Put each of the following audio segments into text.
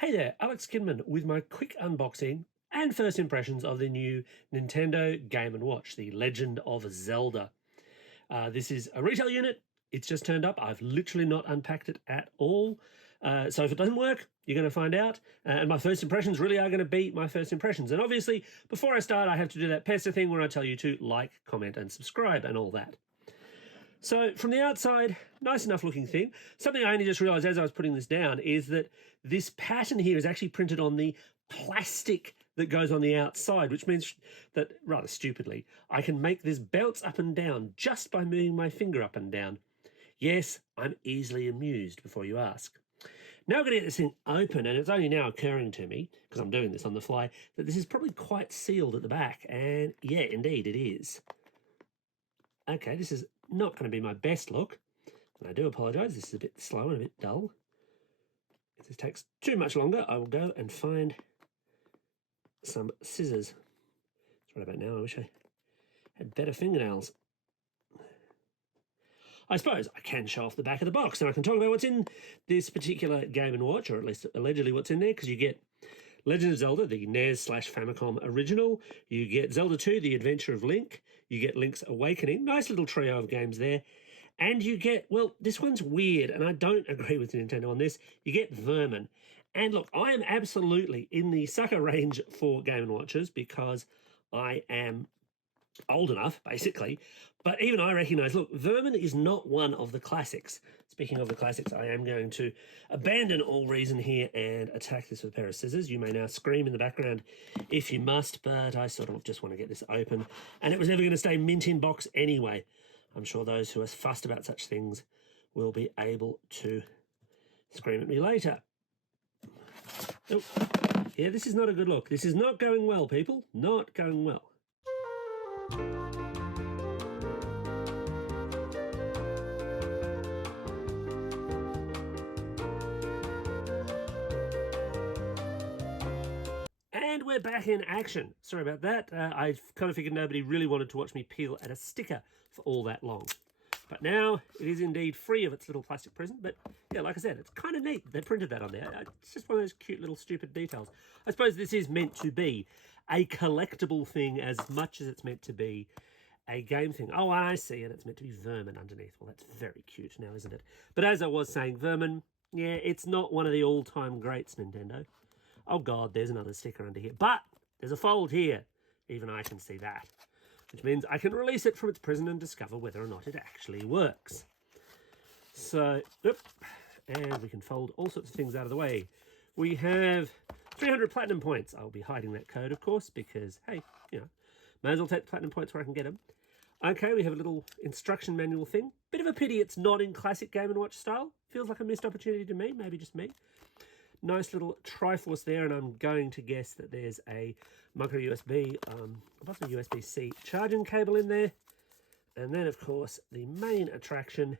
Hey there, Alex Kidman with my quick unboxing and first impressions of the new Nintendo Game & Watch, the Legend of Zelda. This is a retail unit. It's just turned up. I've literally not unpacked it at all. So if it doesn't work, you're going to find out. And my first impressions really are going to be my first impressions. And obviously, before I start, I have to do that pester thing where I tell you to like, comment, and subscribe and all that. So from the outside, nice enough looking thing. Something I only just realised as I was putting this down is that this pattern here is actually printed on the plastic that goes on the outside, which means that, rather stupidly, I can make this bounce up and down just by moving my finger up and down. Yes, I'm easily amused before you ask. Now I'm going to get this thing open, and it's only now occurring to me, because I'm doing this on the fly, that this is probably quite sealed at the back. And yeah, indeed it is. Okay, this is not going to be my best look, and I do apologise. This is a bit slow and a bit dull. If this takes too much longer, I will go and find some scissors. It's right about now. I wish I had better fingernails. I suppose I can show off the back of the box, and I can talk about what's in this particular Game & Watch, or at least allegedly what's in there, because you get Legend of Zelda, the NES/Famicom original. You get Zelda 2, The Adventure of Link. You get Link's Awakening. Nice little trio of games there. And you get, well, this one's weird, and I don't agree with Nintendo on this. You get Vermin. And look, I am absolutely in the sucker range for Game & Watches because I am old enough, basically. But even I recognise, look, Vermin is not one of the classics. Speaking of the classics, I am going to abandon all reason here and attack this with a pair of scissors. You may now scream in the background if you must, but I sort of just want to get this open. And it was never going to stay mint in box anyway. I'm sure those who are fussed about such things will be able to scream at me later. Oh, yeah, this is not a good look. This is not going well, people. Not going well. And we're back in action. Sorry about that. I kind of figured nobody really wanted to watch me peel at a sticker for all that long. But now it is indeed free of its little plastic prison. But yeah, like I said, it's kind of neat. They printed that on there. It's just one of those cute little stupid details. I suppose this is meant to be a collectible thing as much as it's meant to be a game thing. Oh, I see. And it's meant to be Vermin underneath. Well, that's very cute now, isn't it? But as I was saying, Vermin, yeah, it's not one of the all-time greats, Nintendo. Oh God, there's another sticker under here. But there's a fold here. Even I can see that. Which means I can release it from its prison and discover whether or not it actually works. So, and we can fold all sorts of things out of the way. We have 300 platinum points. I'll be hiding that code, of course, because, hey, you know, may as well take the platinum points where I can get them. Okay, we have a little instruction manual thing. Bit of a pity it's not in classic Game & Watch style. Feels like a missed opportunity to me, maybe just me. Nice little Triforce there, and I'm going to guess that there's a micro USB, possibly USB-C charging cable in there. And then, of course, the main attraction,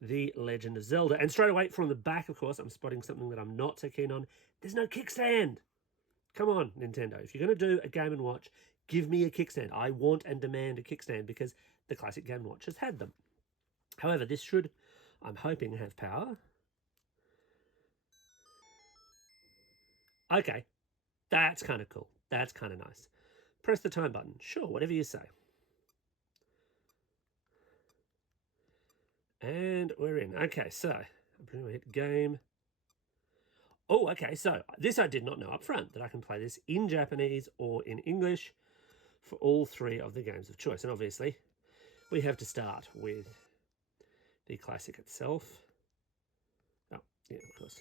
the Legend of Zelda. And straight away from the back, of course, I'm spotting something that I'm not so keen on. There's no kickstand. Come on, Nintendo. If you're going to do a Game & Watch, give me a kickstand. I want and demand a kickstand because the classic Game & Watch has had them. However, this should, I'm hoping, have power. Okay, that's kind of cool. That's kind of nice. Press the time button. Sure, whatever you say. And we're in. Okay, so I'm going to hit game. Oh, okay, so this I did not know up front, that I can play this in Japanese or in English for all three of the games of choice. And obviously, we have to start with the classic itself. Oh, yeah, of course.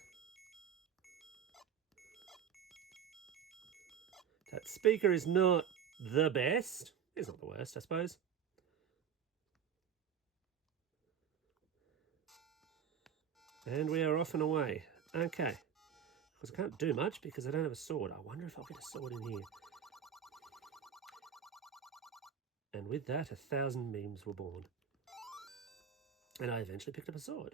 That speaker is not the best. It's not the worst, I suppose. And we are off and away. Okay. Of course, I can't do much because I don't have a sword. I wonder if I'll get a sword in here. And with that, 1,000 memes were born. And I eventually picked up a sword.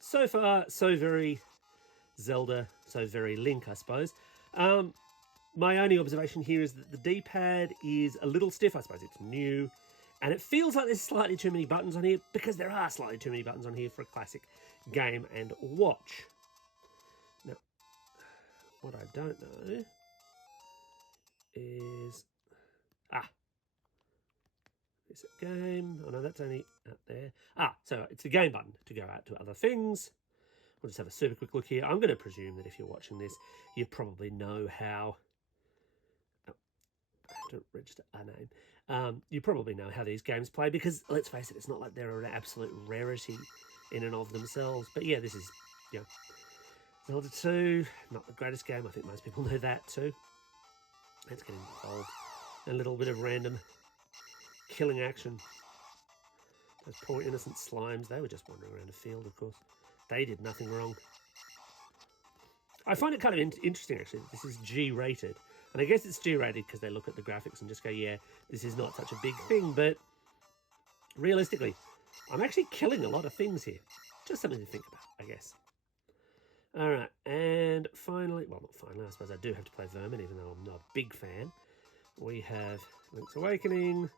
So far, so very Zelda, so very Link, I suppose. My only observation here is that the D-pad is a little stiff. I suppose it's new. And it feels like there's slightly too many buttons on here, because there are slightly too many buttons on here for a classic Game & Watch. Now, what I don't know is... is it game? Oh no, that's only out there. So it's a game button to go out to other things. We'll just have a super quick look here. I'm going to presume that if you're watching this, you probably know how... Oh, I have to register a name. You probably know how these games play, because, let's face it, it's not like they're an absolute rarity in and of themselves. But yeah, this is, Zelda 2, not the greatest game. I think most people know that too. Let's get involved. A little bit of random killing action. Those poor innocent slimes, they were just wandering around a field, of course. They did nothing wrong. I find it kind of interesting, actually. This is G-rated. And I guess it's G-rated because they look at the graphics and just go, yeah, this is not such a big thing. But realistically, I'm actually killing a lot of things here. Just something to think about, I guess. All right, and finally, well, not finally, I suppose I do have to play Vermin, even though I'm not a big fan. We have Link's Awakening.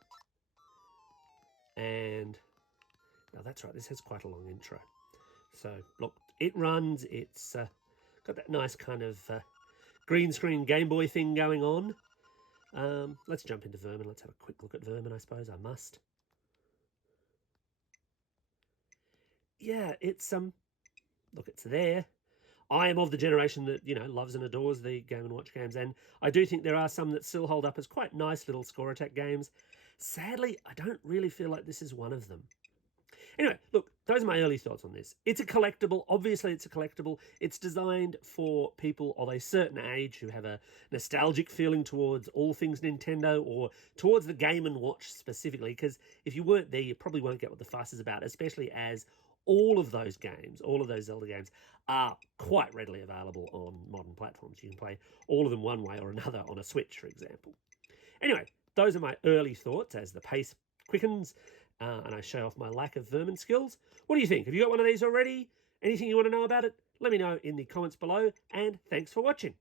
And, now that's right, this has quite a long intro. So, look, it runs, it's got that nice kind of green screen Game Boy thing going on. Let's jump into Vermin. Let's have a quick look at Vermin, I suppose. I must. Yeah, it's, look, it's there. I am of the generation that, loves and adores the Game & Watch games, and I do think there are some that still hold up as quite nice little score attack games. Sadly, I don't really feel like this is one of them. Anyway, look, those are my early thoughts on this. It's a collectible. Obviously, it's a collectible. It's designed for people of a certain age who have a nostalgic feeling towards all things Nintendo, or towards the Game & Watch specifically, because if you weren't there, you probably won't get what the fuss is about, especially as all of those games, all of those Zelda games, are quite readily available on modern platforms. You can play all of them one way or another on a Switch, for example. Anyway, those are my early thoughts as the pace quickens and I show off my lack of Vermin skills. What do you think? Have you got one of these already? Anything you want to know about it? Let me know in the comments below, and thanks for watching.